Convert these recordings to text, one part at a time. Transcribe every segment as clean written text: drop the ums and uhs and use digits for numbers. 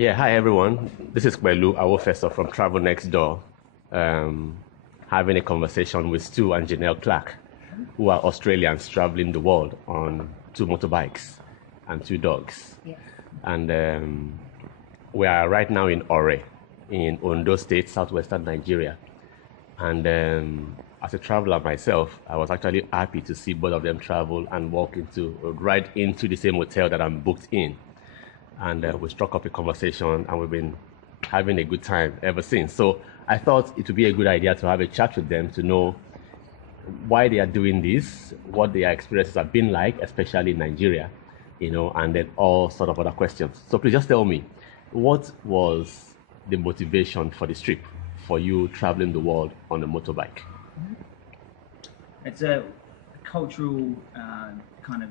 Yeah, hi everyone. This is Pelu Awofeso from Travel Next Door, having a conversation with Stu and Janelle Clark, who are Australians traveling the world on 2 motorbikes and 2 dogs. Yes. And we are right now in Ore, in Ondo State, southwestern Nigeria. And as a traveler myself, I was actually happy to see both of them travel and ride into the same hotel that I'm booked in. And we struck up a conversation, and we've been having a good time ever since. So I thought it would be a good idea to have a chat with them to know why they are doing this, what their experiences have been like, especially in Nigeria, and then all sort of other questions. So please just tell me, what was the motivation for this trip, for you traveling the world on a motorbike? It's a cultural kind of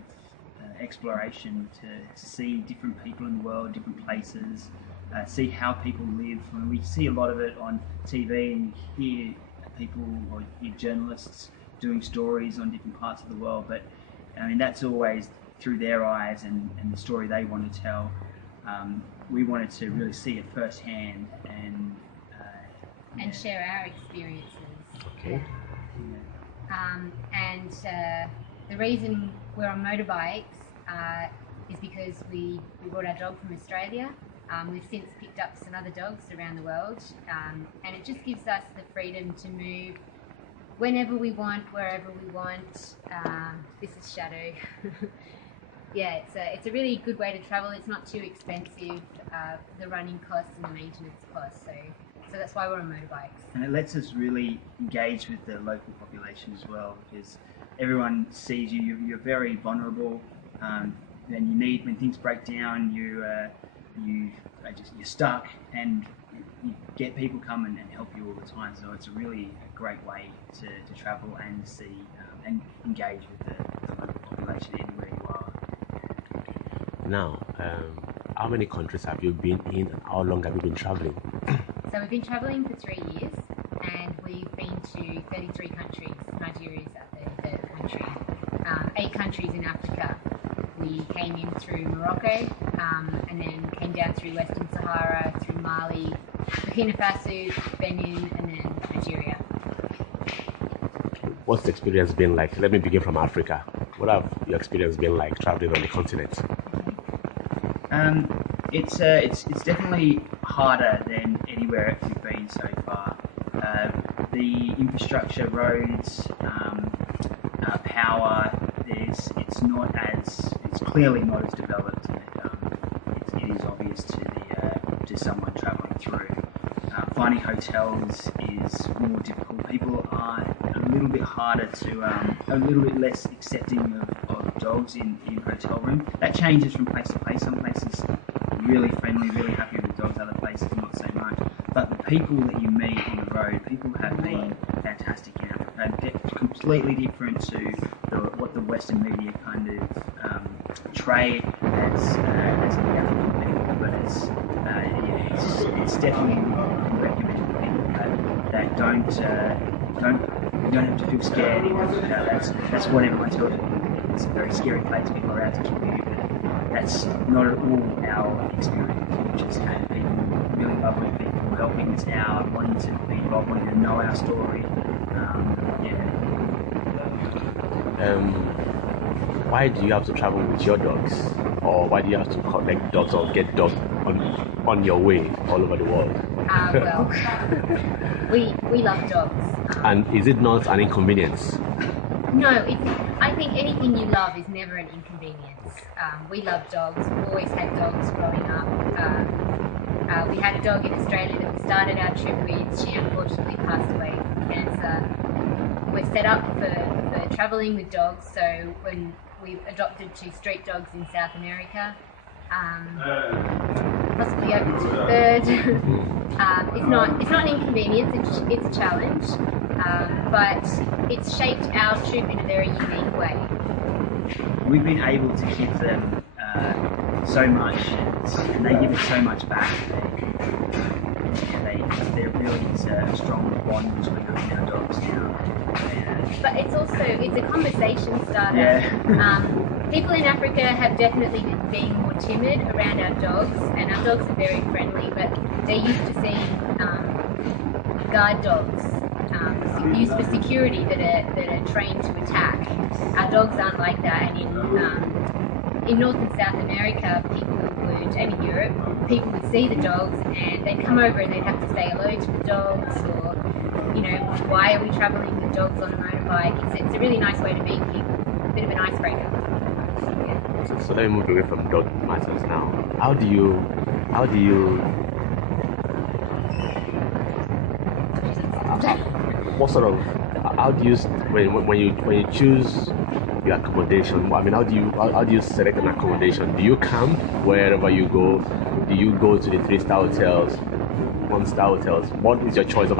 exploration to see different people in the world, different places, see how people live. I mean, we see a lot of it on TV and hear people or hear journalists doing stories on different parts of the world, but I mean that's always through their eyes and the story they want to tell. We wanted to really see it firsthand and share our experiences. Okay. And the reason we're on motorbikes is because we brought our dog from Australia. We've since picked up some other dogs around the world, and it just gives us the freedom to move whenever we want, wherever we want. This is Shadow. Yeah, it's a really good way to travel. It's not too expensive, the running costs and the maintenance costs. So that's why we're on motorbikes. And it lets us really engage with the local population as well, because everyone sees you. You're very vulnerable, and you need, when things break down, you're stuck, and you get people come and help you all the time. So it's a really great way to travel and see and engage with the local population anywhere you are. Now, how many countries have you been in, and how long have you been traveling? So we've been travelling for 3 years, and we've been to 33 countries. Nigeria is our third country. 8 countries in Africa. We came in through Morocco, and then came down through Western Sahara, through Mali, Burkina Faso, Benin, and then Nigeria. What's the experience been like? Let me begin from Africa. What have your experience been like traveling on the continent? It's definitely harder than anywhere we've been so far. The infrastructure, roads, power, it's clearly not as developed. It is obvious to someone travelling through. Finding hotels is more difficult. People are a little bit harder a little bit less accepting of dogs in hotel room. That changes from place to place. Some places really friendly, really happy with dogs, other places not so much. But the people that you meet on the road, people have been fantastic in Africa, completely different to what the Western media kind of portray as the African people. But it's definitely recommended for people that you don't have to feel scared. That's what everyone tells you. It's a very scary place. People are out to kill you. That's not at all our experience. We just had people, really lovely people, helping us out, wanting to be involved, wanting to know our story. Why do you have to travel with your dogs? Or why do you have to collect dogs or get dogs on your way all over the world? Well, we love dogs. And is it not an inconvenience? No, I think anything you love is never an inconvenience. We love dogs. We've always had dogs growing up. We had a dog in Australia that we started our trip with. She unfortunately passed away from cancer. We're set up for travelling with dogs, so when we've adopted 2 street dogs in South America, possibly open to a third. It's not an inconvenience, it's a challenge, but it's shaped our trip in a very unique way. We've been able to give them so much, and they give us so much back. There really is a strong bond between us and our dogs now. But it's a conversation starter. Yeah. People in Africa have definitely been more timid around our dogs, and our dogs are very friendly, but they're used to seeing guard dogs used for security that are trained to attack. Our dogs aren't like that, and in North and South America, people would, and in Europe, people would see the dogs and they'd come over and they'd have to say hello to the dogs, or, you know, why are we travelling with dogs on a motorbike? It's a really nice way to meet people, a bit of an icebreaker. Yeah. So let me move away from dog matters now. How do you what sort of, how do you, when you choose your accommodation, I mean, how do you select an accommodation? Do you camp wherever you go? Do you go to the 3-star hotels, 1-star hotels? What is your choice of